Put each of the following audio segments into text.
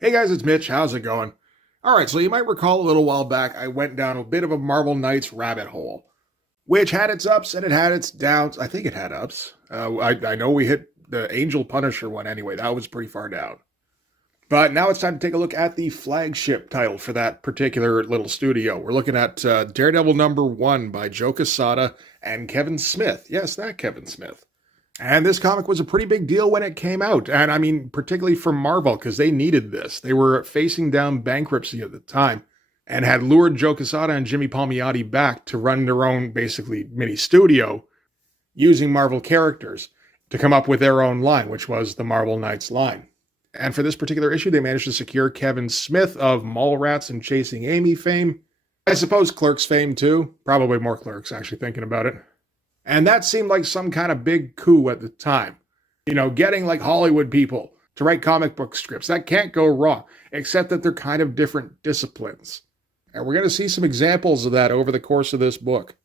Hey guys, it's Mitch. How's it going? Alright, so you might recall a little while back I went down a bit of a Marvel Knights rabbit hole, which had its ups and it had its downs. I think it had ups. I know we hit the Angel Punisher one anyway. That was pretty far down. But now it's time to take a look at the flagship title for that particular little studio. We're looking at Daredevil #1 by Joe Quesada and Kevin Smith. Yes, that Kevin Smith. And this comic was a pretty big deal when it came out. And I mean, particularly for Marvel, because they needed this. They were facing down bankruptcy at the time and had lured Joe Quesada and Jimmy Palmiotti back to run their own, basically, mini studio using Marvel characters to come up with their own line, which was the Marvel Knights line. And for this particular issue, they managed to secure Kevin Smith of Mallrats and Chasing Amy fame. I suppose Clerks fame, too. Probably more Clerks, actually, thinking about it. And that seemed like some kind of big coup at the time. You know, getting like Hollywood people to write comic book scripts. That can't go wrong, except that they're kind of different disciplines. And we're going to see some examples of that over the course of this book.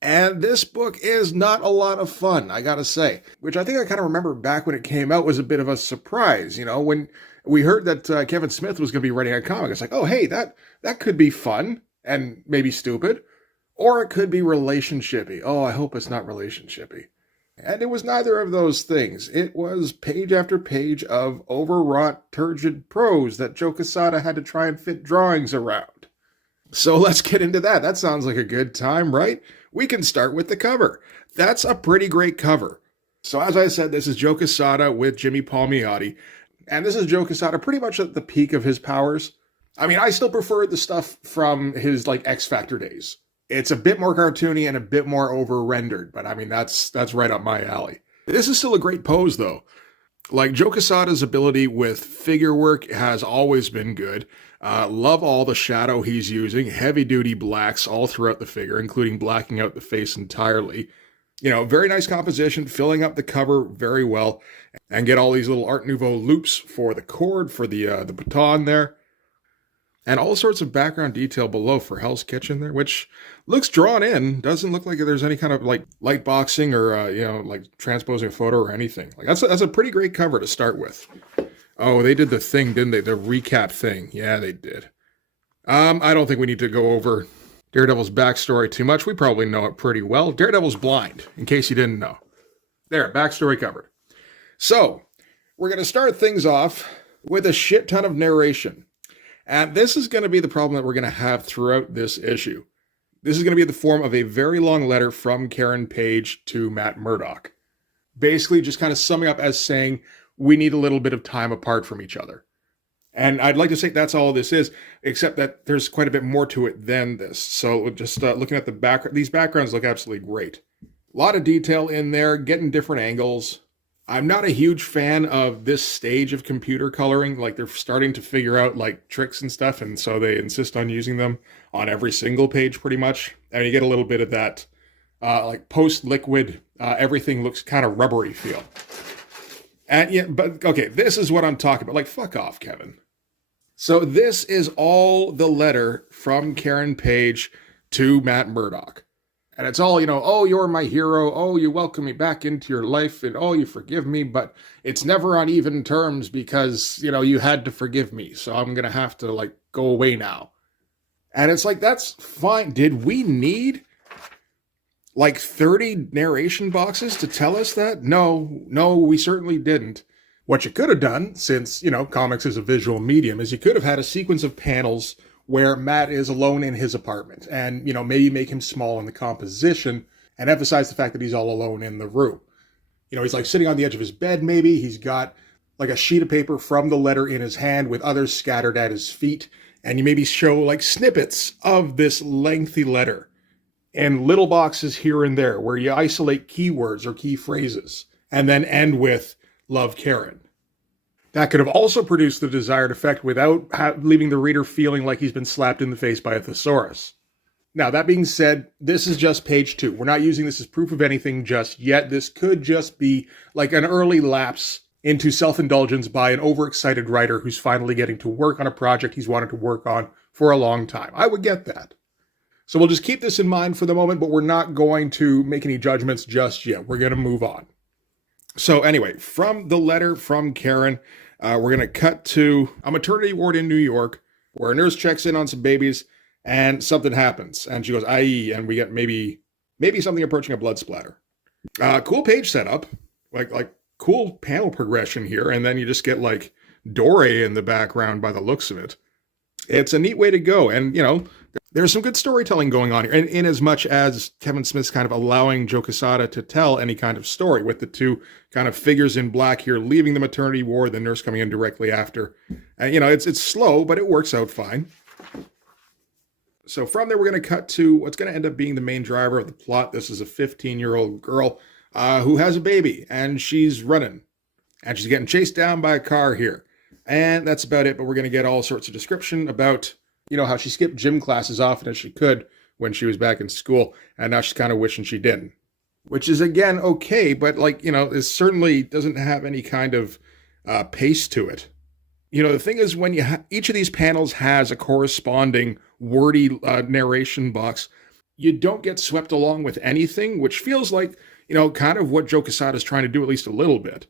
And this book is not a lot of fun, I gotta say. Which I think I kind of remember back when it came out was a bit of a surprise. You know, when we heard that Kevin Smith was going to be writing a comic, it's like, oh, hey, that could be fun and maybe stupid. Or it could be relationshipy. Oh, I hope it's not relationshipy. And it was neither of those things. It was page after page of overwrought, turgid prose that Joe Quesada had to try and fit drawings around. So let's get into that. That sounds like a good time, right? We can start with the cover. That's a pretty great cover. So as I said, this is Joe Quesada with Jimmy Palmiotti. And this is Joe Quesada pretty much at the peak of his powers. I mean, I still prefer the stuff from his like X Factor days. It's a bit more cartoony and a bit more over-rendered, but I mean, that's right up my alley. This is still a great pose, though. Like, Joe Quesada's ability with figure work has always been good. Love all the shadow he's using. Heavy-duty blacks all throughout the figure, including blacking out the face entirely. You know, very nice composition, filling up the cover very well. And get all these little Art Nouveau loops for the cord, for the baton there. And all sorts of background detail below for Hell's Kitchen there, which looks drawn in. Doesn't look like there's any kind of like light boxing or, like transposing a photo or anything. Like that's a pretty great cover to start with. Oh, they did the thing, didn't they? The recap thing. Yeah, they did. I don't think we need to go over Daredevil's backstory too much. We probably know it pretty well. Daredevil's blind, in case you didn't know. There, backstory covered. So, we're going to start things off with a shit ton of narration. And this is going to be the problem that we're going to have throughout this issue. This is going to be in the form of a very long letter from Karen Page to Matt Murdock. Basically just kind of summing up as saying, we need a little bit of time apart from each other. And I'd like to say that's all this is, except that there's quite a bit more to it than this. So just looking at the background, these backgrounds look absolutely great. A lot of detail in there, getting different angles. I'm not a huge fan of this stage of computer coloring. Like, they're starting to figure out like tricks and stuff, and so they insist on using them on every single page pretty much. And you get a little bit of that like post-liquid, everything looks kind of rubbery feel. And yeah, but okay, this is what I'm talking about. Like, fuck off, Kevin. So this is all the letter from Karen Page to Matt Murdock. And it's all, oh, you're my hero. Oh, you welcome me back into your life. And oh, you forgive me. But it's never on even terms because, you had to forgive me. So I'm going to have to, like, go away now. And it's like, that's fine. Did we need, like, 30 narration boxes to tell us that? No, we certainly didn't. What you could have done, since, comics is a visual medium, is you could have had a sequence of panels where Matt is alone in his apartment and, maybe make him small in the composition and emphasize the fact that he's all alone in the room. He's like sitting on the edge of his bed, maybe. He's got like a sheet of paper from the letter in his hand with others scattered at his feet. And you maybe show like snippets of this lengthy letter and little boxes here and there where you isolate keywords or key phrases and then end with "Love, Karen." That could have also produced the desired effect without leaving the reader feeling like he's been slapped in the face by a thesaurus. Now, that being said, this is just page 2. We're not using this as proof of anything just yet. This could just be like an early lapse into self-indulgence by an overexcited writer who's finally getting to work on a project he's wanted to work on for a long time. I would get that. So we'll just keep this in mind for the moment, but we're not going to make any judgments just yet. We're going to move on. So anyway, from the letter from Karen, We're going to cut to a maternity ward in New York where a nurse checks in on some babies and something happens. And she goes, "Aye," and we get maybe something approaching a blood splatter. Cool page setup, like cool panel progression here. And then you just get like Dore in the background by the looks of it. It's a neat way to go. And, there's some good storytelling going on here. And in as much as Kevin Smith's kind of allowing Joe Quesada to tell any kind of story with the two kind of figures in black here, leaving the maternity ward, the nurse coming in directly after. And, it's slow, but it works out fine. So from there, we're going to cut to what's going to end up being the main driver of the plot. This is a 15-year-old girl who has a baby, and she's running. And she's getting chased down by a car here. And that's about it, but we're going to get all sorts of description about, how she skipped gym class as often as she could when she was back in school, and now she's kind of wishing she didn't. Which is, again, okay, but, it certainly doesn't have any kind of pace to it. The thing is, when each of these panels has a corresponding wordy narration box, you don't get swept along with anything, which feels like, kind of what Joe Quesada is trying to do at least a little bit.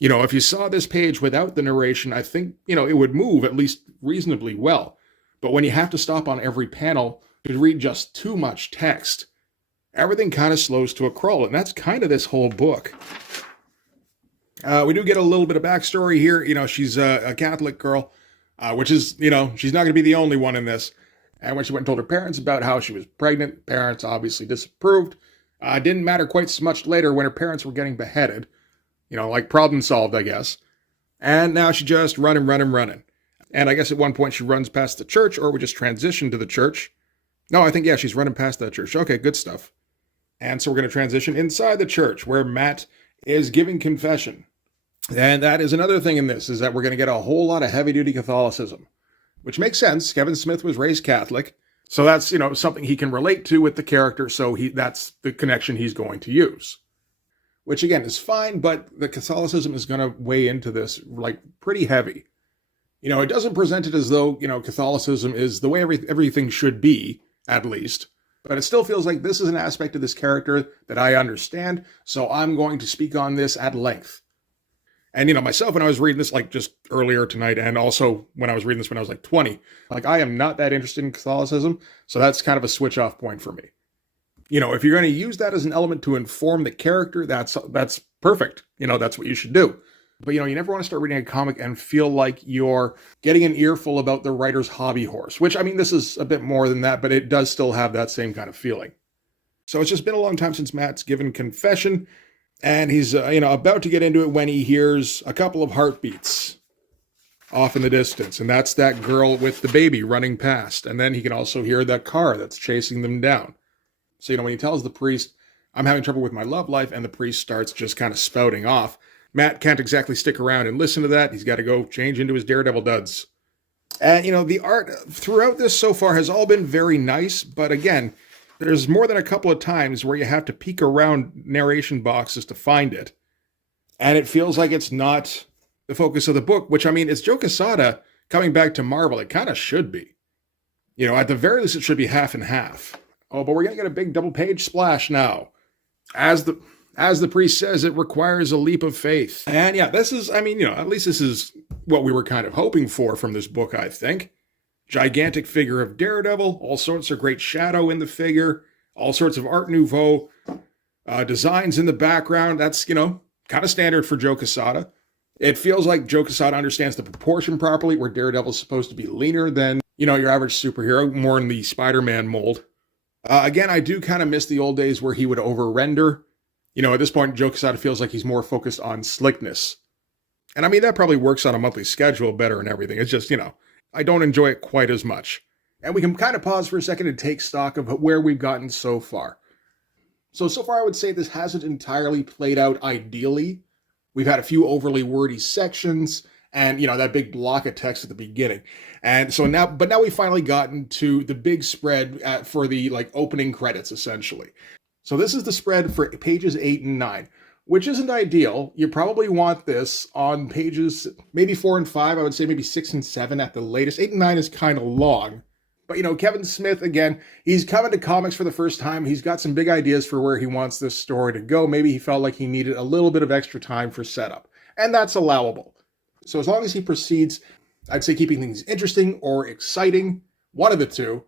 If you saw this page without the narration, I think, it would move at least reasonably well. But when you have to stop on every panel to read just too much text, everything kind of slows to a crawl, and that's kind of this whole book. We do get a little bit of backstory here. She's a Catholic girl, which is, she's not going to be the only one in this. And when she went and told her parents about how she was pregnant, parents obviously disapproved. Didn't matter quite so much later when her parents were getting beheaded. Problem solved, I guess. And now she just running. And I guess at one point she runs past the church, or we just transition to the church. No, I think, yeah, she's running past that church. Okay, good stuff. And so we're going to transition inside the church where Matt is giving confession. And that is another thing in this, is that we're going to get a whole lot of heavy-duty Catholicism, which makes sense. Kevin Smith was raised Catholic, so that's, something he can relate to with the character, so that's the connection he's going to use. Which, again, is fine, but the Catholicism is going to weigh into this, pretty heavy. It doesn't present it as though, Catholicism is the way everything should be, at least. But it still feels like this is an aspect of this character that I understand, so I'm going to speak on this at length. And, myself, when I was reading this, just earlier tonight, and also when I was reading this when I was 20, I am not that interested in Catholicism, so that's kind of a switch-off point for me. If you're going to use that as an element to inform the character, that's perfect. That's what you should do. But, you never want to start reading a comic and feel like you're getting an earful about the writer's hobby horse, which, this is a bit more than that, but it does still have that same kind of feeling. So it's just been a long time since Matt's given confession, and he's, about to get into it when he hears a couple of heartbeats off in the distance, and that's that girl with the baby running past. And then he can also hear that car that's chasing them down. So, when he tells the priest, "I'm having trouble with my love life," and the priest starts just kind of spouting off, Matt can't exactly stick around and listen to that. He's got to go change into his Daredevil duds. And, the art throughout this so far has all been very nice, but again, there's more than a couple of times where you have to peek around narration boxes to find it. And it feels like it's not the focus of the book, which, it's Joe Quesada coming back to Marvel. It kind of should be. At the very least, it should be half and half. Oh, but we're going to get a big double-page splash now. As the priest says, it requires a leap of faith. And yeah, this is, at least this is what we were kind of hoping for from this book, I think. Gigantic figure of Daredevil, all sorts of great shadow in the figure, all sorts of Art Nouveau designs in the background. That's, kind of standard for Joe Quesada. It feels like Joe Quesada understands the proportion properly, where Daredevil's supposed to be leaner than, your average superhero, more in the Spider-Man mold. Again, I do kind of miss the old days where he would over-render. At this point, Joe Quesada feels like he's more focused on slickness. And that probably works on a monthly schedule better and everything. It's just, I don't enjoy it quite as much. And we can kind of pause for a second and take stock of where we've gotten so far. So far I would say this hasn't entirely played out ideally. We've had a few overly wordy sections and, that big block of text at the beginning. And so now we've finally gotten to the big spread for the opening credits, essentially. So this is the spread for pages 8 and 9, which isn't ideal. You probably want this on pages maybe 4 and 5. I would say maybe 6 and 7 at the latest. 8 and 9 is kind of long. But, Kevin Smith, again, he's coming to comics for the first time. He's got some big ideas for where he wants this story to go. Maybe he felt like he needed a little bit of extra time for setup. And that's allowable. So as long as he proceeds, I'd say keeping things interesting or exciting, one of the two,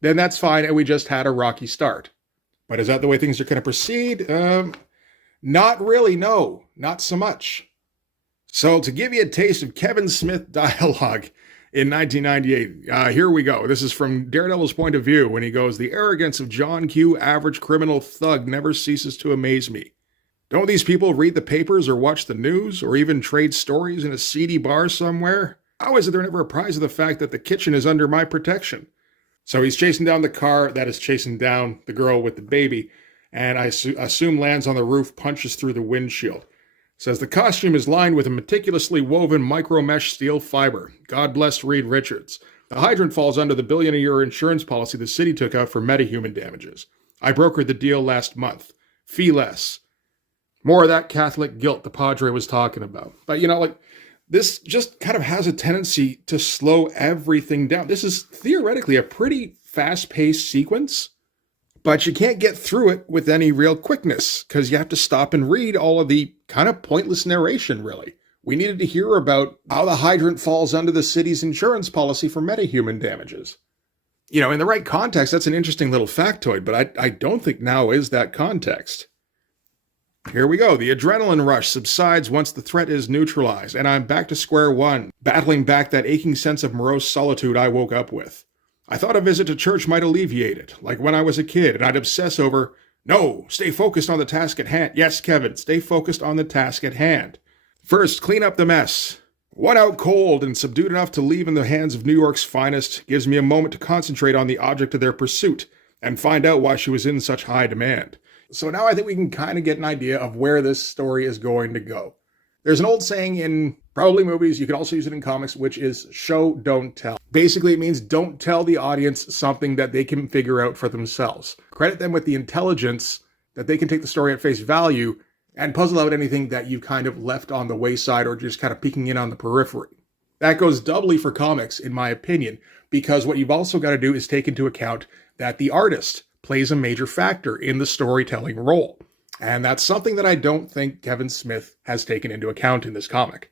then that's fine, and we just had a rocky start. But is that the way things are going to proceed? Not really, no. Not so much. So to give you a taste of Kevin Smith dialogue in 1998, here we go. This is from Daredevil's point of view when he goes, "The arrogance of John Q, average criminal thug, never ceases to amaze me. Don't these people read the papers or watch the news or even trade stories in a seedy bar somewhere? How is it they're never apprised of the fact that the kitchen is under my protection?" So he's chasing down the car that is chasing down the girl with the baby, and I assume lands on the roof, punches through the windshield. Says the costume is lined with a meticulously woven micro-mesh steel fiber. God bless Reed Richards. The hydrant falls under the billion-a-year insurance policy the city took out for metahuman damages. I brokered the deal last month. Fee less. More of that Catholic guilt the Padre was talking about. But, this just kind of has a tendency to slow everything down. This is theoretically a pretty fast-paced sequence, but you can't get through it with any real quickness because you have to stop and read all of the kind of pointless narration, really. We needed to hear about how the hydrant falls under the city's insurance policy for metahuman damages. In the right context, that's an interesting little factoid, but I don't think now is that context. Here we go. The adrenaline rush subsides once the threat is neutralized, and I'm back to square one, battling back that aching sense of morose solitude I woke up with. I thought a visit to church might alleviate it, like when I was a kid, and I'd obsess over, "No, stay focused on the task at hand." Yes, Kevin, stay focused on the task at hand. First, clean up the mess. One out cold and subdued enough to leave in the hands of New York's finest gives me a moment to concentrate on the object of their pursuit and find out why she was in such high demand. So now I think we can kind of get an idea of where this story is going to go. There's an old saying in probably movies, you could also use it in comics, which is show, don't tell. Basically, it means don't tell the audience something that they can figure out for themselves. Credit them with the intelligence that they can take the story at face value and puzzle out anything that you've kind of left on the wayside or just kind of peeking in on the periphery. That goes doubly for comics, in my opinion, because what you've also got to do is take into account that the artist plays a major factor in the storytelling role. And that's something that I don't think Kevin Smith has taken into account in this comic.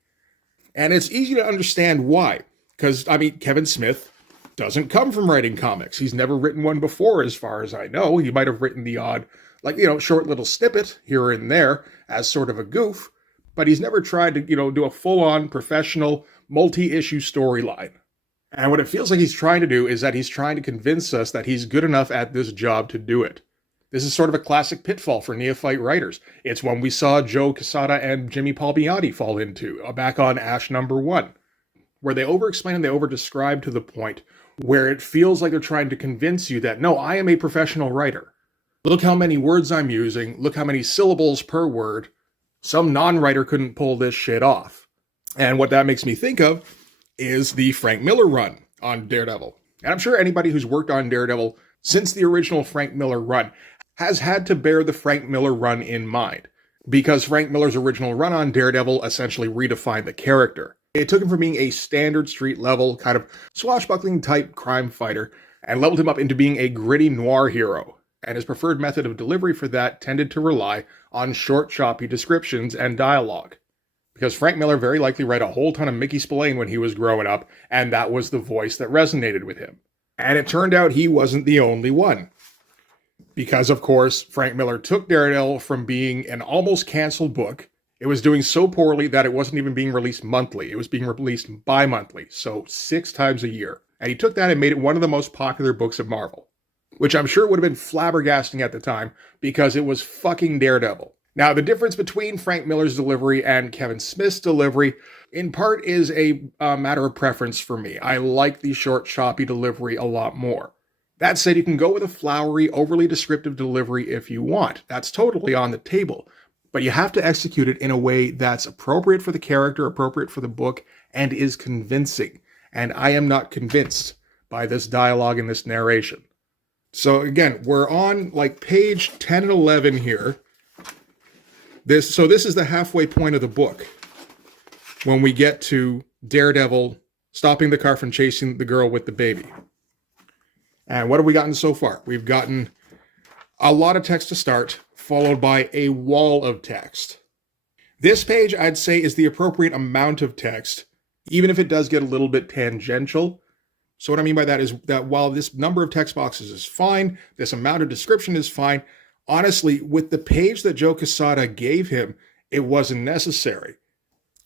And it's easy to understand why. Because, Kevin Smith doesn't come from writing comics. He's never written one before, as far as I know. He might have written the odd, short little snippet here and there as sort of a goof. But he's never tried to, do a full-on professional multi-issue storyline. And what it feels like he's trying to do is that he's trying to convince us that he's good enough at this job to do it. This is sort of a classic pitfall for neophyte writers. It's one we saw Joe Quesada and Jimmy Palmiotti fall into back on Ash #1, where they over-explain and they over-describe to the point where it feels like they're trying to convince you that, no, I am a professional writer. Look how many words I'm using. Look how many syllables per word. Some non-writer couldn't pull this shit off. And what that makes me think of is the Frank Miller run on Daredevil. And I'm sure anybody who's worked on Daredevil since the original Frank Miller run has had to bear the Frank Miller run in mind, because Frank Miller's original run on Daredevil essentially redefined the character. It took him from being a standard street level kind of swashbuckling type crime fighter and leveled him up into being a gritty noir hero. And his preferred method of delivery for that tended to rely on short, choppy descriptions and dialogue. Because Frank Miller very likely read a whole ton of Mickey Spillane when he was growing up, and that was the voice that resonated with him. And it turned out he wasn't the only one. Because, of course, Frank Miller took Daredevil from being an almost canceled book. It was doing so poorly that it wasn't even being released monthly. It was being released bi-monthly, so 6 times a year. And he took that and made it one of the most popular books of Marvel. Which I'm sure would have been flabbergasting at the time, because it was fucking Daredevil. Now, the difference between Frank Miller's delivery and Kevin Smith's delivery, in part, is a matter of preference for me. I like the short, choppy delivery a lot more. That said, you can go with a flowery, overly descriptive delivery if you want. That's totally on the table. But you have to execute it in a way that's appropriate for the character, appropriate for the book, and is convincing. And I am not convinced by this dialogue and this narration. So again, we're on page 10 and 11 here. This is the halfway point of the book when we get to Daredevil stopping the car from chasing the girl with the baby. And what have we gotten so far? We've gotten a lot of text to start, followed by a wall of text. This page, I'd say, is the appropriate amount of text, even if it does get a little bit tangential. So what I mean by that is that while this number of text boxes is fine, this amount of description is fine, honestly, with the page that Joe Quesada gave him, it wasn't necessary.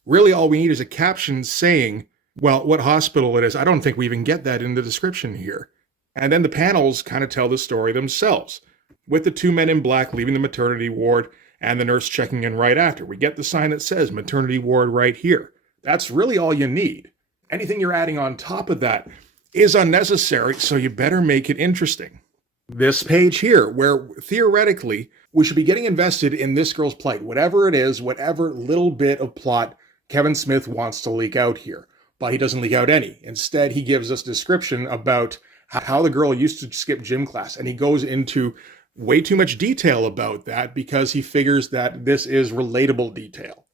Really, all we need is a caption saying, well, what hospital it is. I don't think we even get that in the description here. And then the panels kind of tell the story themselves, with the two men in black leaving the maternity ward and the nurse checking in right after. We get the sign that says maternity ward right here. That's really all you need. Anything you're adding on top of that is unnecessary, so you better make it interesting. This page here, where theoretically we should be getting invested in this girl's plight, whatever it is, whatever little bit of plot Kevin Smith wants to leak out here. But he doesn't leak out any. Instead, he gives us description about how the girl used to skip gym class, and he goes into way too much detail about that because he figures that this is relatable detail.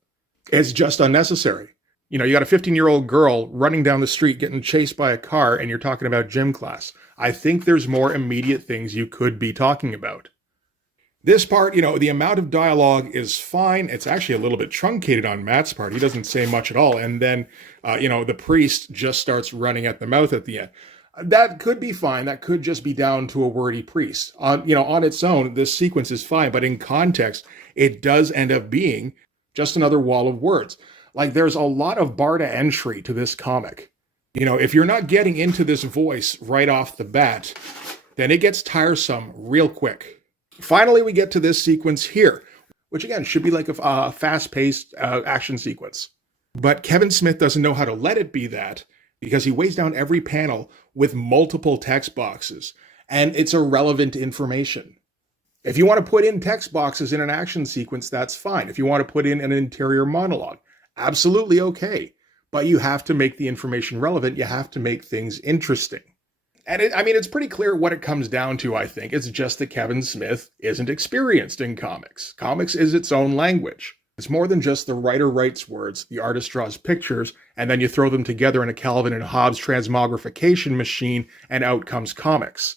It's just unnecessary. You know, you got a 15-year-old girl running down the street getting chased by a car, and you're talking about gym class. I think there's more immediate things you could be talking about. This part, you know, the amount of dialogue is fine. It's actually a little bit truncated on Matt's part. He doesn't say much at all. And then, the priest just starts running at the mouth at the end. That could be fine. That could just be down to a wordy priest. On its own, this sequence is fine. But in context, it does end up being just another wall of words. Like, there's a lot of bar to entry to this comic. You know, if you're not getting into this voice right off the bat, then it gets tiresome real quick. Finally, we get to this sequence here, which again should be like a fast-paced action sequence. But Kevin Smith doesn't know how to let it be that because he weighs down every panel with multiple text boxes, and it's irrelevant information. If you want to put in text boxes in an action sequence, that's fine. If you want to put in an interior monologue, absolutely okay. But you have to make the information relevant. You have to make things interesting. And it's pretty clear what it comes down to, I think. It's just that Kevin Smith isn't experienced in comics. Comics is its own language. It's more than just the writer writes words, the artist draws pictures, and then you throw them together in a Calvin and Hobbes transmogrification machine, and out comes comics.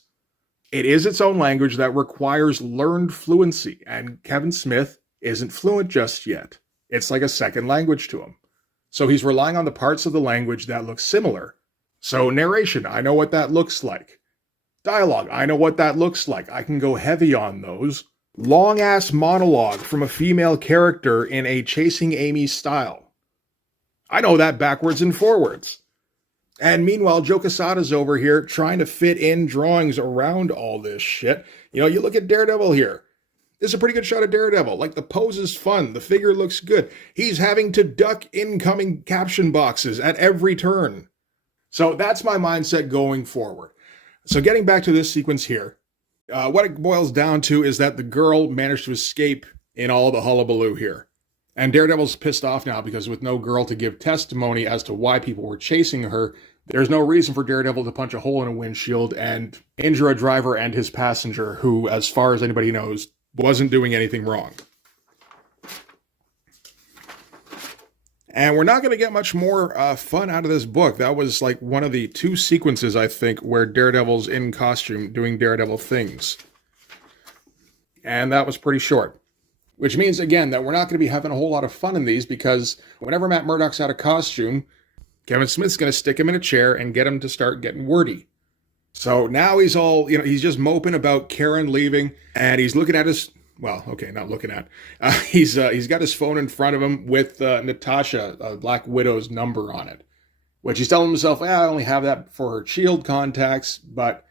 It is its own language that requires learned fluency, and Kevin Smith isn't fluent just yet. It's like a second language to him. So he's relying on the parts of the language that look similar. So narration, I know what that looks like. Dialogue, I know what that looks like. I can go heavy on those. Long-ass monologue from a female character in a Chasing Amy style. I know that backwards and forwards. And meanwhile, Joe Quesada's over here trying to fit in drawings around all this shit. You know, you look at Daredevil here. This is a pretty good shot of Daredevil. Like, the pose is fun. The figure looks good. He's having to duck incoming caption boxes at every turn. So that's my mindset going forward. So getting back to this sequence here, what it boils down to is that the girl managed to escape in all the hullabaloo here. And Daredevil's pissed off now because with no girl to give testimony as to why people were chasing her, there's no reason for Daredevil to punch a hole in a windshield and injure a driver and his passenger who, as far as anybody knows, wasn't doing anything wrong. And we're not going to get much more fun out of this book. That was like one of the two sequences, I think, where Daredevil's in costume doing Daredevil things. And that was pretty short. Which means, again, that we're not going to be having a whole lot of fun in these because whenever Matt Murdock's out of costume, Kevin Smith's going to stick him in a chair and get him to start getting wordy. So now he's all, he's just moping about Karen leaving and he's looking at his... Well, okay, not looking at. He's got his phone in front of him with Natasha, Black Widow's number on it, which he's telling himself, I only have that for her Shield contacts, but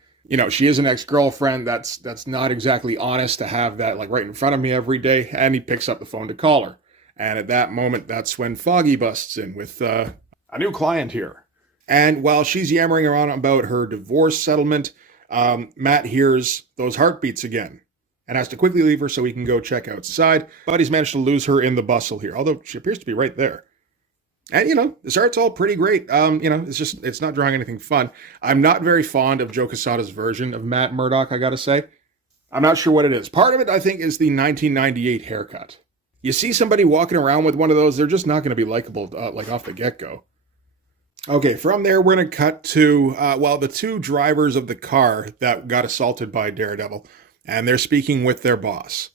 she is an ex-girlfriend. That's not exactly honest to have that like right in front of me every day. And he picks up the phone to call her, and at that moment, that's when Foggy busts in with a new client here. And while she's yammering around about her divorce settlement, Matt hears those heartbeats again. And has to quickly leave her so he can go check outside. But he's managed to lose her in the bustle here, although she appears to be right there. And, this art's all pretty great. It's not drawing anything fun. I'm not very fond of Joe Quesada's version of Matt Murdock, I gotta say. I'm not sure what it is. Part of it, I think, is the 1998 haircut. You see somebody walking around with one of those, they're just not going to be likable, off the get-go. Okay, from there, we're going to cut to, the two drivers of the car that got assaulted by Daredevil. And they're speaking with their boss.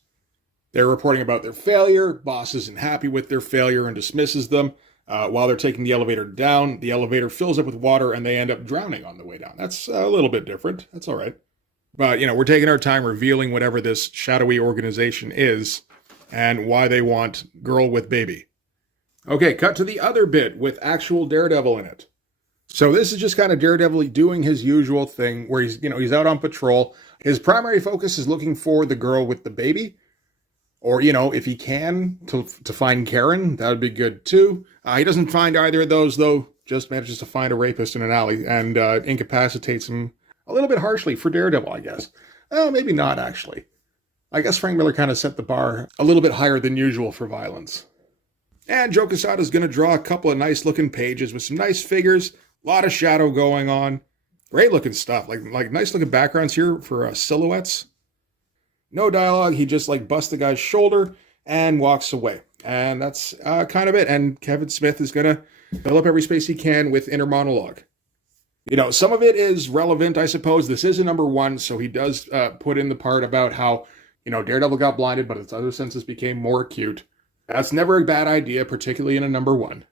They're reporting about their failure. Boss isn't happy with their failure and dismisses them. While they're taking the elevator down, the elevator fills up with water and they end up drowning on the way down. That's a little bit different. That's all right. But, we're taking our time revealing whatever this shadowy organization is and why they want girl with baby. Okay, cut to the other bit with actual Daredevil in it. So this is just kind of Daredevil doing his usual thing where he's out on patrol. His primary focus is looking for the girl with the baby. Or, if he can, to find Karen, that would be good too. He doesn't find either of those, though. Just manages to find a rapist in an alley and incapacitates him a little bit harshly for Daredevil, I guess. Oh, maybe not, actually. I guess Frank Miller kind of set the bar a little bit higher than usual for violence. And Joe Quesada's going to draw a couple of nice-looking pages with some nice figures, a lot of shadow going on. Great-looking stuff, like nice-looking backgrounds here for silhouettes. No dialogue, he just busts the guy's shoulder and walks away. And that's kind of it. And Kevin Smith is going to fill up every space he can with inner monologue. Some of it is relevant, I suppose. This is a number 1, so he does put in the part about how, Daredevil got blinded, but its other senses became more acute. That's never a bad idea, particularly in a number 1.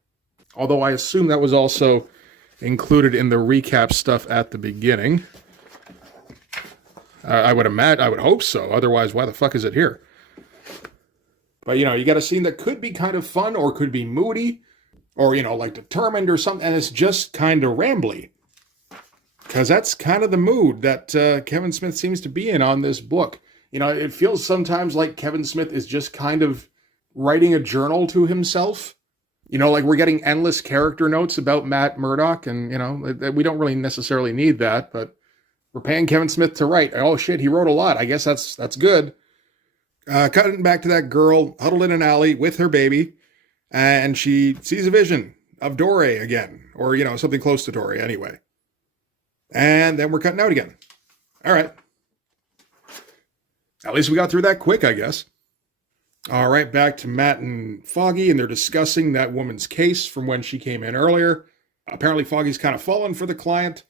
Although I assume that was also included in the recap stuff at the beginning. I would hope so. Otherwise, why the fuck is it here? But, you got a scene that could be kind of fun or could be moody or, determined or something. And it's just kind of rambly. Because that's kind of the mood that Kevin Smith seems to be in on this book. It feels sometimes like Kevin Smith is just kind of writing a journal to himself. We're getting endless character notes about Matt Murdock. And, we don't really necessarily need that, but we're paying Kevin Smith to write. Oh, shit, he wrote a lot. I guess that's good. Cutting back to that girl huddled in an alley with her baby, and she sees a vision of Dore again, or, something close to Dore anyway. And then we're cutting out again. All right. At least we got through that quick, I guess. All right, back to Matt and Foggy, and they're discussing that woman's case from when she came in earlier. Apparently, Foggy's kind of fallen for the client.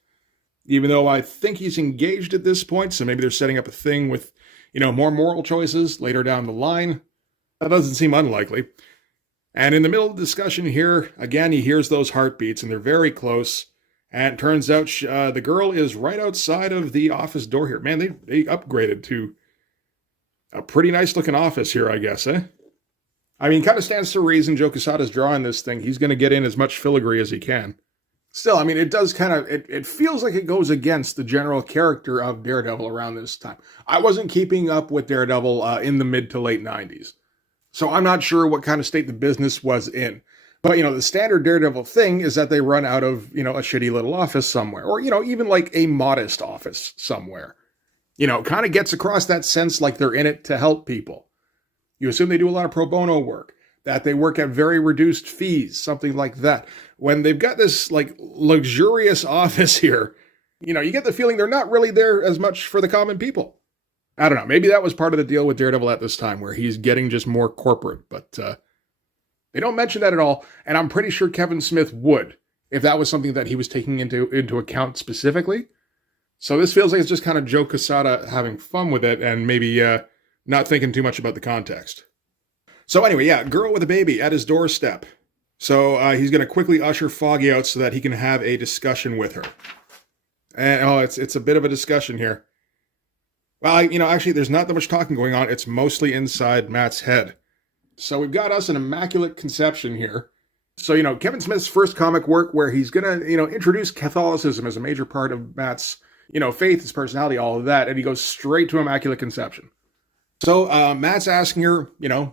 Even though I think he's engaged at this point, so maybe they're setting up a thing with, more moral choices later down the line. That doesn't seem unlikely. And in the middle of the discussion here, again, he hears those heartbeats, and they're very close. And it turns out the girl is right outside of the office door here. Man, they upgraded to a pretty nice-looking office here, I guess, eh? I mean, kind of stands to reason Joe Quesada's drawing this thing. He's going to get in as much filigree as he can. Still, I mean, it does kind of, it feels like it goes against the general character of Daredevil around this time. I wasn't keeping up with Daredevil in the mid to late 90s. So I'm not sure what kind of state the business was in. But, the standard Daredevil thing is that they run out of, a shitty little office somewhere. Or, even like a modest office somewhere. Kind of gets across that sense like they're in it to help people. You assume they do a lot of pro bono work. That they work at very reduced fees, something like that. When they've got this, luxurious office here, you get the feeling they're not really there as much for the common people. I don't know. Maybe that was part of the deal with Daredevil at this time, where he's getting just more corporate. But they don't mention that at all, and I'm pretty sure Kevin Smith would, if that was something that he was taking into account specifically. So this feels like it's just kind of Joe Quesada having fun with it, and maybe not thinking too much about the context. So anyway, yeah, girl with a baby at his doorstep. So he's going to quickly usher Foggy out so that he can have a discussion with her. And it's a bit of a discussion here. Well, actually, there's not that much talking going on. It's mostly inside Matt's head. So we've got us an immaculate conception here. So, Kevin Smith's first comic work where he's going to, introduce Catholicism as a major part of Matt's, faith, his personality, all of that. And he goes straight to immaculate conception. So Matt's asking her,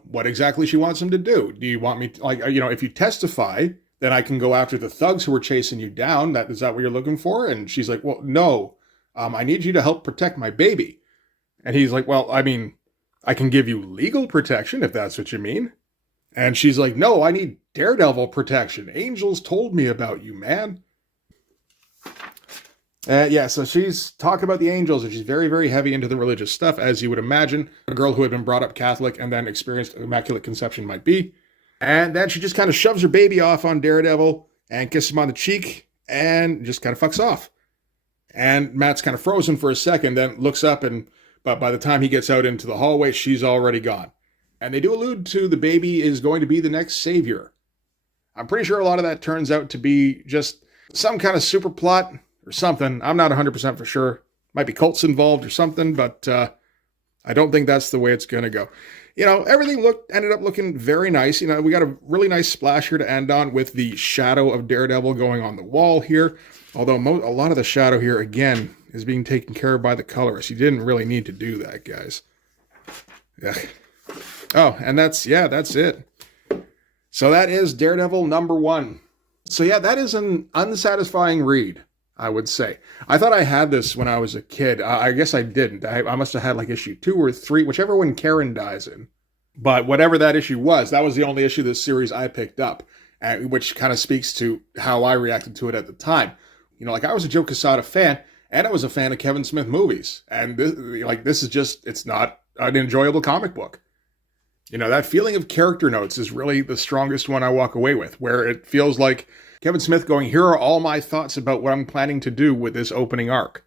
what exactly she wants him to do. Do you want me to, if you testify, then I can go after the thugs who are chasing you down. Is that what you're looking for? And she's like, well, no, I need you to help protect my baby. And he's like, well, I mean, I can give you legal protection if that's what you mean. And she's like, no, I need Daredevil protection. Angels told me about you, man. So she's talking about the angels, and she's very, very heavy into the religious stuff, as you would imagine a girl who had been brought up Catholic and then experienced immaculate conception might be. And then she just kind of shoves her baby off on Daredevil and kisses him on the cheek and just kind of fucks off. And Matt's kind of frozen for a second, then looks up, but by the time he gets out into the hallway, she's already gone. And they do allude to the baby is going to be the next savior. I'm pretty sure a lot of that turns out to be just some kind of super plot or something. I'm not 100% for sure. Might be cults involved or something, but I don't think that's the way it's going to go. You know, everything ended up looking very nice. You know, we got a really nice splash here to end on with the shadow of Daredevil going on the wall here. Although a lot of the shadow here, again, is being taken care of by the colorist. You didn't really need to do that, guys. Yeah. Oh, and that's it. So that is Daredevil #1. So yeah, that is an unsatisfying read, I would say. I thought I had this when I was a kid. I guess I didn't. I must have had like issue 2 or 3, whichever one Karen dies in. But whatever that issue was, that was the only issue of this series I picked up, which kind of speaks to how I reacted to it at the time. You know, like I was a Joe Quesada fan, and I was a fan of Kevin Smith movies. And this is just, it's not an enjoyable comic book. You know, that feeling of character notes is really the strongest one I walk away with, where it feels like Kevin Smith going, here are all my thoughts about what I'm planning to do with this opening arc.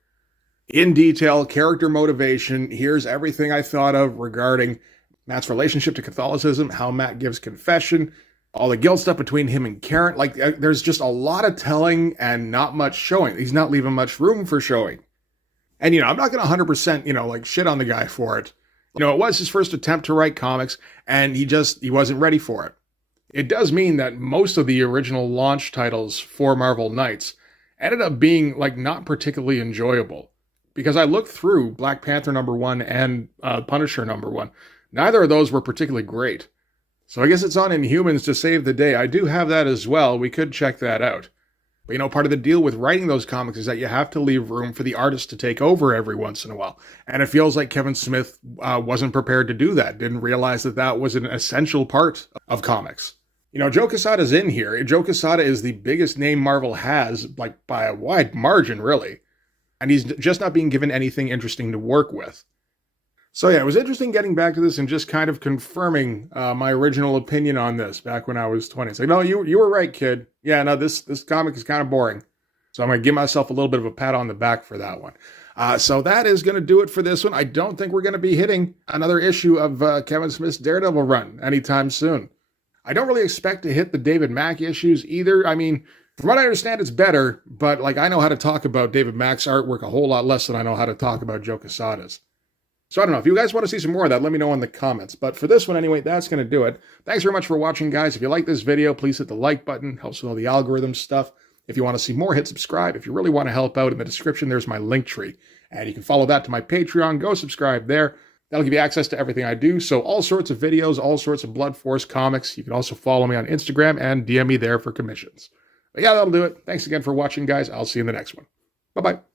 In detail, character motivation, here's everything I thought of regarding Matt's relationship to Catholicism, how Matt gives confession, all the guilt stuff between him and Karen. Like, there's just a lot of telling and not much showing. He's not leaving much room for showing. And, you know, I'm not going to 100%, you know, like shit on the guy for it. You know, it was his first attempt to write comics, and he wasn't ready for it. It does mean that most of the original launch titles for Marvel Knights ended up being, like, not particularly enjoyable. Because I looked through Black Panther #1 and Punisher #1. Neither of those were particularly great. So I guess it's on Inhumans to save the day. I do have that as well. We could check that out. But, you know, part of the deal with writing those comics is that you have to leave room for the artist to take over every once in a while. And it feels like Kevin Smith wasn't prepared to do that, didn't realize that that was an essential part of comics. You know, Joe Quesada's in here. Joe Quesada is the biggest name Marvel has, like, by a wide margin, really. And he's just not being given anything interesting to work with. So yeah, it was interesting getting back to this and just kind of confirming my original opinion on this back when I was 20. It's like, no, you were right, kid. Yeah, no, this comic is kind of boring. So I'm going to give myself a little bit of a pat on the back for that one. So that is going to do it for this one. I don't think we're going to be hitting another issue of Kevin Smith's Daredevil run anytime soon. I don't really expect to hit the David Mack issues either. I mean, from what I understand, it's better, but like I know how to talk about David Mack's artwork a whole lot less than I know how to talk about Joe Quesada's. So I don't know, if you guys want to see some more of that, let me know in the comments. But for this one anyway, that's going to do it. Thanks very much for watching, guys. If you like this video, please hit the like button. Helps with all the algorithm stuff. If you want to see more, hit subscribe. If you really want to help out, in the description, there's my link tree. And you can follow that to my Patreon. Go subscribe there. That'll give you access to everything I do. So all sorts of videos, all sorts of Blood Force comics. You can also follow me on Instagram and DM me there for commissions. But yeah, that'll do it. Thanks again for watching, guys. I'll see you in the next one. Bye-bye.